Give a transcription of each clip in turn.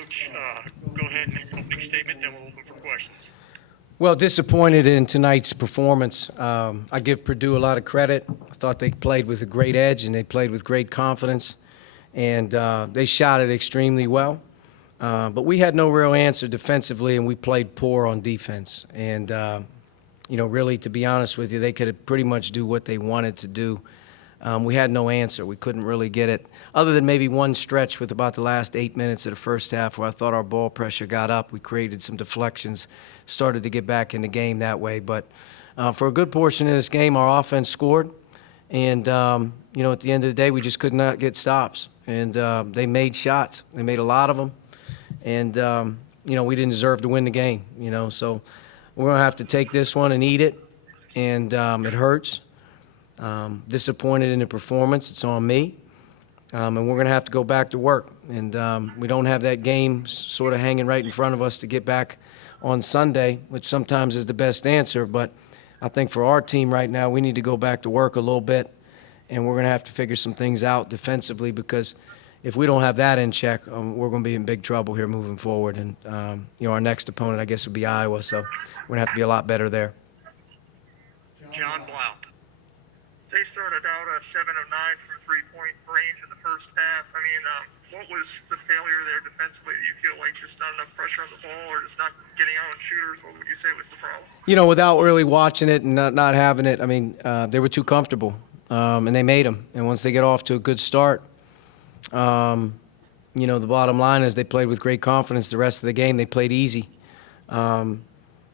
Coach. Go ahead and make an opening statement, then we'll open for questions. Well, disappointed in tonight's performance. I give Purdue a lot of credit. I thought they played with a great edge and they played with great confidence, and they shot it extremely well. But we had no real answer defensively, and we played poor on defense. And, really, to be honest with you, they could pretty much do what they wanted to do. We had no answer. We couldn't really get it, other than maybe one stretch with about the last 8 minutes of the first half where I thought our ball pressure got up. We created some deflections, started to get back in the game that way. But for a good portion of this game, our offense scored. And, at the end of the day, we just could not get stops. And they made shots. They made a lot of them. And, we didn't deserve to win the game, So we're going to have to take this one and eat it. And it hurts. Disappointed in the performance. It's on me. And we're going to have to go back to work. And we don't have that game sort of hanging right in front of us to get back on Sunday, which sometimes is the best answer. But I think for our team right now, we need to go back to work a little bit. And we're going to have to figure some things out defensively, because if we don't have that in check, we're going to be in big trouble here moving forward. And, our next opponent, I guess, would be Iowa. So we're going to have to be a lot better there. John Blount. They started out 7 of 9 from three-point range in the first half. What was the failure there defensively? Do you feel like just not enough pressure on the ball, or just not getting out on shooters? What would you say was the problem? Without really watching it and not having it, they were too comfortable, and they made them. And once they get off to a good start, the bottom line is they played with great confidence. The rest of the game, they played easy. But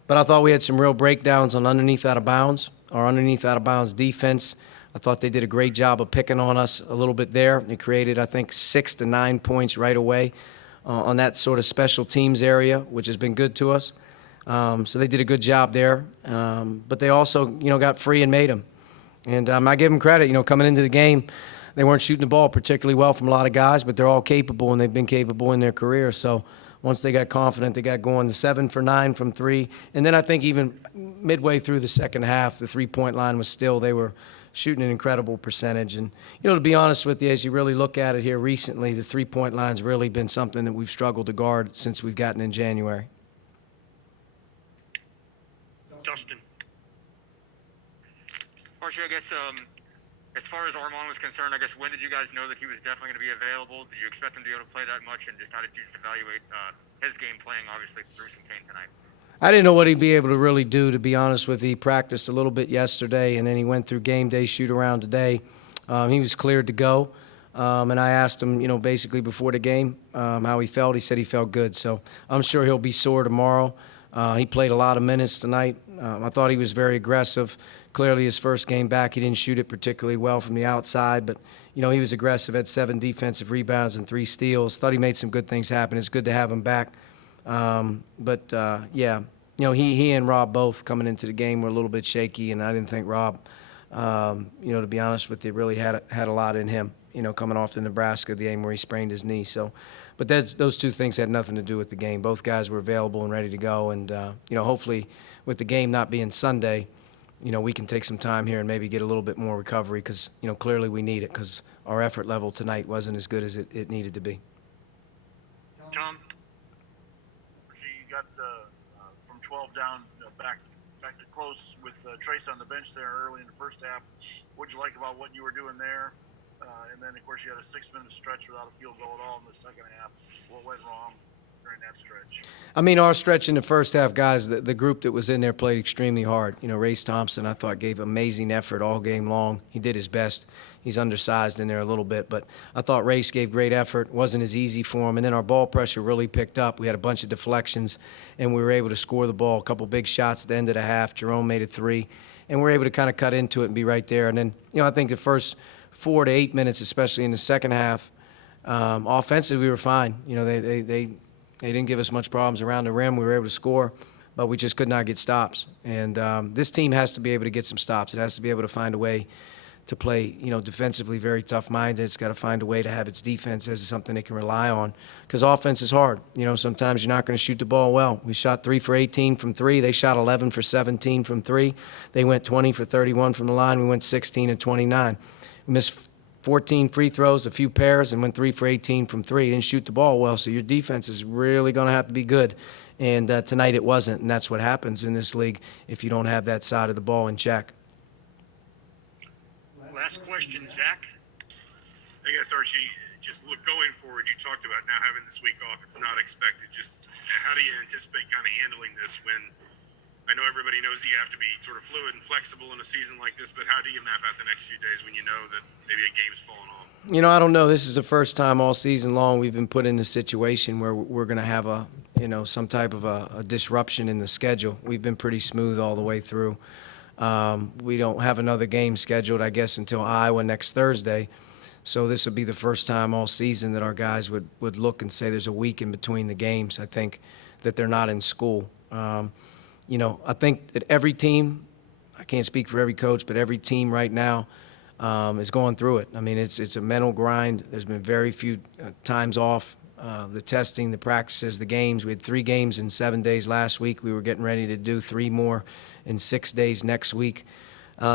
I thought we had some real breakdowns on underneath out of bounds. Our underneath out of bounds defense, I thought they did a great job of picking on us a little bit there. They created, I think, 6 to 9 points right away on that sort of special teams area, which has been good to us. So they did a good job there. But they also, got free and made them. And I give them credit. Coming into the game, they weren't shooting the ball particularly well from a lot of guys, but they're all capable, and they've been capable in their career. So once they got confident, they got going to 7 for 9 from 3. And then I think even midway through the second half, the three-point line was still, they were shooting an incredible percentage. And, to be honest with you, as you really look at it here recently, the three-point line's really been something that we've struggled to guard since we've gotten in January. Dustin. Archie, I guess as far as Armand was concerned, when did you guys know that he was definitely going to be available? Did you expect him to be able to play that much, and just how did you evaluate his game playing, obviously, through some pain tonight? I didn't know what he'd be able to really do, to be honest with you. He practiced a little bit yesterday, and then he went through game day shoot-around today. He was cleared to go, and I asked him, basically before the game how he felt. He said he felt good, so I'm sure he'll be sore tomorrow. He played a lot of minutes tonight. I thought he was very aggressive. Clearly, his first game back, he didn't shoot it particularly well from the outside, but, he was aggressive, had 7 defensive rebounds and 3 steals. Thought he made some good things happen. It's good to have him back. He and Rob both coming into the game were a little bit shaky, and I didn't think Rob, to be honest with you, really had a lot in him, coming off the Nebraska game where he sprained his knee. So, but those two things had nothing to do with the game. Both guys were available and ready to go, and, hopefully with the game not being Sunday, we can take some time here and maybe get a little bit more recovery, because, clearly we need it, because our effort level tonight wasn't as good as it needed to be. Tom. You got from 12 down back to close with Trace on the bench there early in the first half. What'd you like about what you were doing there? And then, of course, you had a 6-minute stretch without a field goal at all in the second half. What went wrong during that stretch? Our stretch in the first half, guys, the group that was in there played extremely hard. Race Thompson, I thought, gave amazing effort all game long. He did his best. He's undersized in there a little bit, but I thought Race gave great effort. It wasn't as easy for him, and then our ball pressure really picked up. We had a bunch of deflections, and we were able to score the ball. A couple big shots at the end of the half. Jerome made a 3, and we were able to kind of cut into it and be right there. And then, I think the first 4 to 8 minutes, especially in the second half, offensively we were fine. They didn't give us much problems around the rim. We were able to score, but we just could not get stops. And this team has to be able to get some stops. It has to be able to find a way to play, defensively very tough-minded. It's got to find a way to have its defense as something they can rely on, because offense is hard. Sometimes you're not going to shoot the ball well. We shot 3 for 18 from 3. They shot 11 for 17 from 3. They went 20 for 31 from the line. We went 16 and 29. We missed 14 free throws, a few pairs, and went 3 for 18 from 3. Didn't shoot the ball well, so your defense is really going to have to be good. And tonight it wasn't, and that's what happens in this league if you don't have that side of the ball in check. Last question, Zach. I guess, Archie, just going forward, you talked about now having this week off. It's not expected. Just how do you anticipate kind of handling this when I know everybody knows you have to be sort of fluid and flexible in a season like this, but how do you map out the next few days when you know that maybe a game's falling off? I don't know. This is the first time all season long we've been put in a situation where we're going to have some type of a disruption in the schedule. We've been pretty smooth all the way through. We don't have another game scheduled, I guess, until Iowa next Thursday. So this will be the first time all season that our guys would look and say there's a week in between the games. I think that they're not in school. I think that every team, I can't speak for every coach, but every team right now is going through it. I mean, it's a mental grind. There's been very few times off. The testing, the practices, the games. We had 3 games in 7 days last week. We were getting ready to do 3 more in 6 days next week.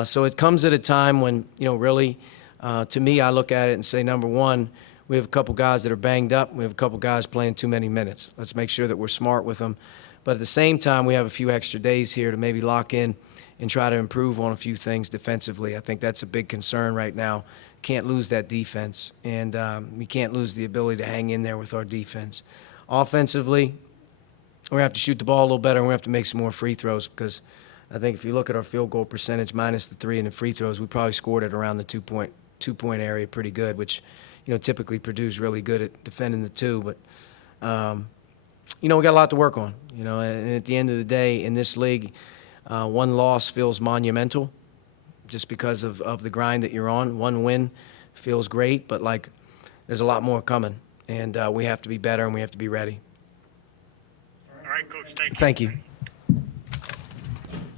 So it comes at a time when, really, to me, I look at it and say, number one, we have a couple guys that are banged up. We have a couple guys playing too many minutes. Let's make sure that we're smart with them. But at the same time, we have a few extra days here to maybe lock in and try to improve on a few things defensively. I think that's a big concern right now. Can't lose that defense, and we can't lose the ability to hang in there with our defense. Offensively, we're going to have to shoot the ball a little better, and we're going to have to make some more free throws because I think if you look at our field goal percentage minus the 3 and the free throws, we probably scored it around the two-point area pretty good, which, typically Purdue's really good at defending the 2. But, we got a lot to work on, and at the end of the day, in this league, one loss feels monumental just because of the grind that you're on. One win feels great, but, there's a lot more coming, and we have to be better and we have to be ready. All right, Coach, thank you. Thank you.